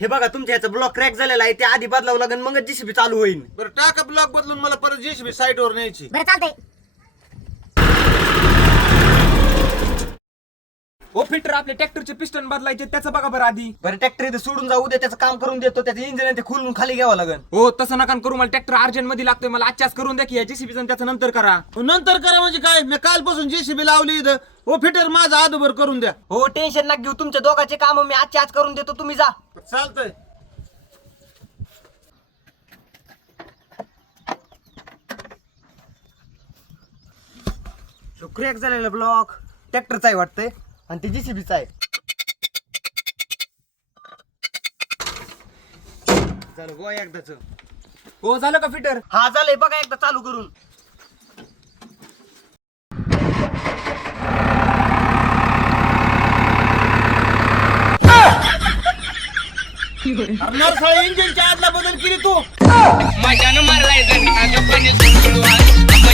हे बघा तुमच्या ह्याचा ब्लॉक क्रॅक झालेला आहे, ते आधी बदलावं लागेल मग जेसीबी चालू होईल. बरं टाका ब्लॉक बदलून मला परत जेसीबी साईट वर न्यायची. बरं चालतंय. ओ फिटर आपले ट्रॅक्टरचे पिस्टन बदलायचे त्याचं बघा बरं आधी. बरं ट्रॅक्टर इथे सोडून जाऊ दे, त्याचं काम करून देतो, त्याचं इंजिन ते खोलून खाली घ्यावं लागेल. हो तसं नका करू, मला ट्रॅक्टर अर्जंट मध्ये लागतोय, मला आजच्याच करून द्या की या जेसीबीचं त्याचं नंतर करा. नंतर करा म्हणजे काय, मी कालपासून जेसीबी लावली इथं. ओ फिटर माझा आदोबर करून द्या. हो टेन्शन नका घेऊ, तुमच्या दोघांचे काम मी आजच्या आज करून देतो, तुम्ही जा. चालतंय. क्रॅक झालेला ब्लॉक ट्रॅक्टरचा आहे वाटतंय आणि ते जेसीबीचा आहे. चल गो एकदाच. हो झालं का फिटर? हा झालंय बघा एकदा चालू करून. नरसाळे इंजिनच्या आतला बदल केली तू. माझ्यानं